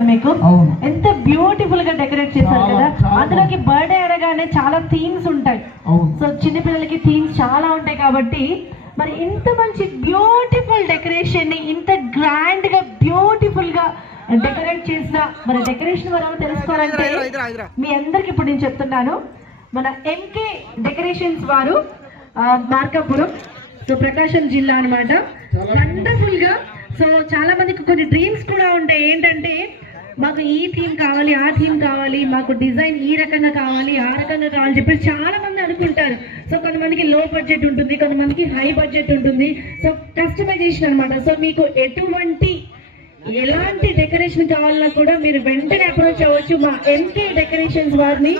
మీకు ఎంత బ్యూటిఫుల్ గా డెకరేట్ చేశారు కదా. అందులోకి బర్త్డే అనగానే చాలా థీమ్స్ ఉంటాయి. సో చిన్న పిల్లలకి థీమ్స్ చాలా ఉంటాయి కాబట్టి మరి ఇంత మంచి బ్యూటిఫుల్ డెకరేషన్ ని ఇంత గ్రాండ్ గా బ్యూటిఫుల్ గా డెకరేట్ చేసిన మరి డెకరేషన్ వరకు తెలుసుకోవాలంటే మీ అందరికి ఇప్పుడు నేను చెప్తున్నాను. మన ఎంకే డెకరేషన్స్ వారు మార్కాపురం, సో ప్రకాశం జిల్లా అనమాట. వండర్ఫుల్ గా, సో చాలా మందికి కొన్ని డ్రీమ్స్ కూడా ఉంటాయి. ఏంటంటే మాకు ఈ థీమ్ కావాలి, ఆ థీమ్ కావాలి, మాకు డిజైన్ ఈ రకంగా కావాలి, ఆ రకంగా కావాలి చెప్పి చాలా మంది అనుకుంటారు. సో కొంతమందికి లో బడ్జెట్ ఉంటుంది, కొంతమందికి హై బడ్జెట్ ఉంటుంది. సో కస్టమైజేషన్ అనమాట. సో మీకు ఎలాంటి డెకరేషన్ కావాలన్నా కూడా మీరు వెంటనే అప్రోచ్ అవ్వచ్చు మా ఎంకే డెకరేషన్స్ వారిని.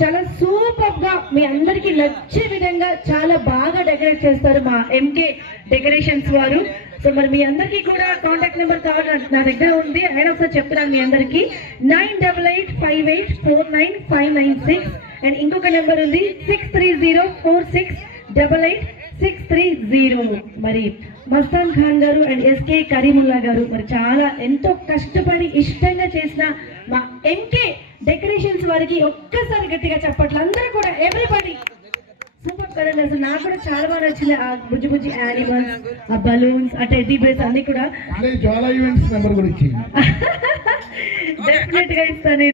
చాలా సూపర్ గా మీ అందరికి నచ్చే విధంగా చాలా బాగా డెకరేట్ చేస్తారు మా ఎంకే డెకరేషన్స్ వారు. సో మరి మీ అందరికీ కూడా కాంటాక్ట్ నెంబర్ కావాలి నా దగ్గర ఉంది. ఆయన ఒకసారి చెప్తున్నాను మీ అందరికి 9888489596 అండ్ ఇంకొక నెంబర్ ఉంది 6304688630. మరి మస్తాన్ ఖాన్ గారు అండ్ ఎస్కే కరీముల్లా గారు మరి చాలా ఎంతో కష్టపడి ఇష్టంగా చేసిన మా ఎంకే డెకరేషన్స్ వారికి ఒక్కసారి గట్టిగా చెప్పట్లు అందరూ కూడా. ఎవ్రీబడి సూపర్ కదండి. అసలు నాకు కూడా చాలా బాగా నచ్చింది. ఆ బుజ్జి బుజ్జి యానిమల్స్, ఆ బలూన్స్, ఆ టెడ్డీ బేర్స్ అన్ని కూడా డెఫినెట్ గా ఇస్తాను.